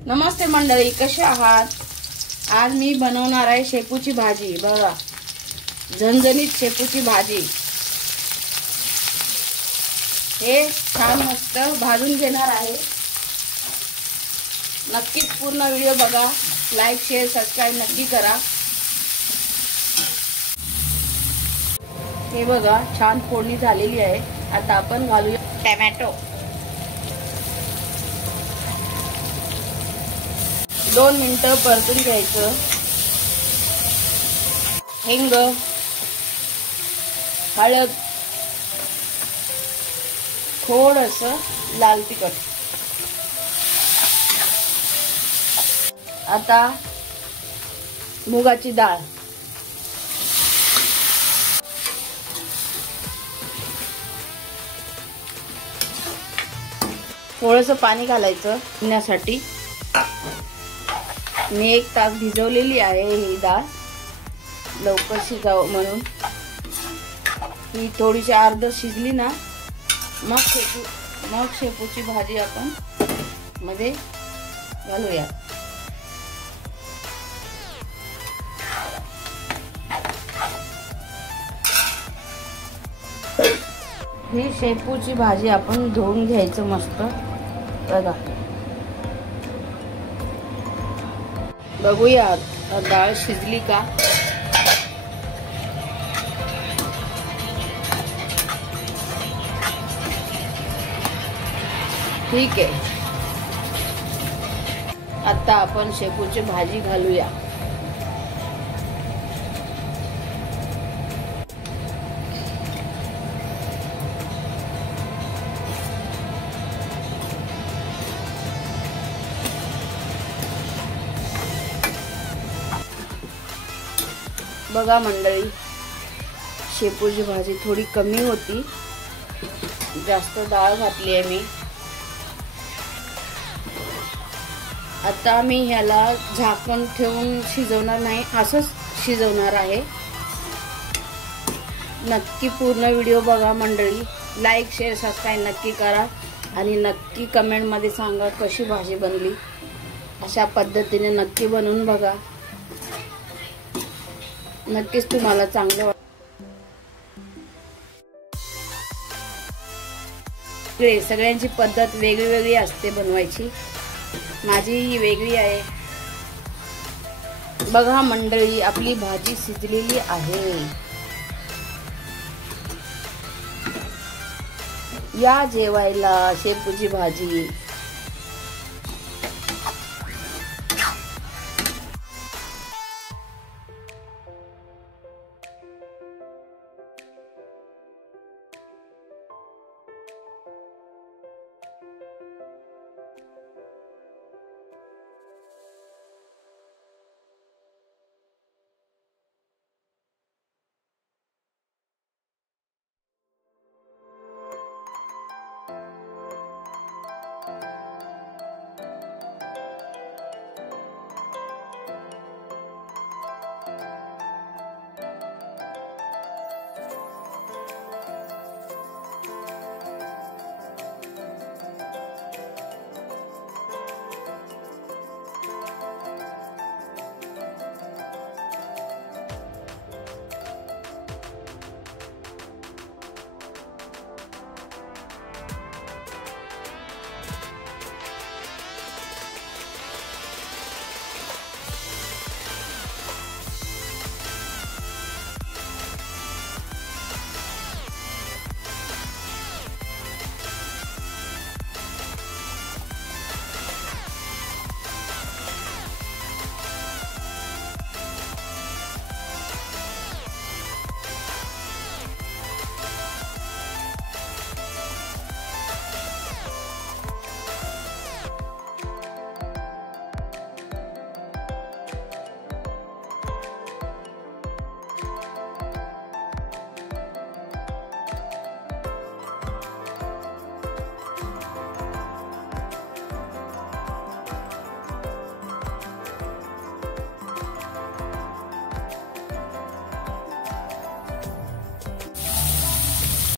नमस्ते मंडळी, कसे आहात? आज मी बनवणार आहे शेपूची भाजी। बघा, झणझणीत शेपूची भाजी। हे छान मस्त भाजून घेणार आहे। नक्कीच पूर्ण व्हिडिओ बघा, लाईक शेअर सबस्क्राइब नक्की करा। हे बघा, छान फोडणी झालेली आहे। आता आपण घालूया टोमॅटो। 2 मिनिटं परतून घ्यायचं। हिंग, हळद, थोडंसं लाल तिखट। आता मुगाची डाळ, थोडंसं पाणी घालायचं भिजण्यासाठी। मी 1 तास भिजवलेली आहे ही डाळ, लवकर शिजावं म्हणून। ही थोडीशी अर्ध शिजली ना, मग शेपूची भाजी आपण मध्ये घालूया। ही शेपूची भाजी आपण धुवून घ्यायचं मस्त। बघा, बघूया डाळ शिजली का। ठीक आहे, आता आपण शेपूची भाजी घालूया। बघा मंडळी, शेपूची भाजी थोडी कमी होती, जास्त डाळ घातली आहे मी। आता मी ह्याला झाकण ठेवून शिजवणार नाही, असंच शिजवणार आहे। नक्की पूर्ण व्हिडिओ बघा मंडळी, लाईक शेअर सबस्क्राइब नक्की करा आणि नक्की कमेंट मध्ये सांगा कशी भाजी बनली। अशा पद्धतीने नक्की बनवून बघा, नक्कीच तुम्हाला चांगलं वाटेल। सगळ्यांची पद्धत वेगळी वेगळी असते बनवायची, माझी ही वेगळी आहे। बघा मंडळी, आपली भाजी शिजलेली आहे। या जेवायला शेपूची भाजी।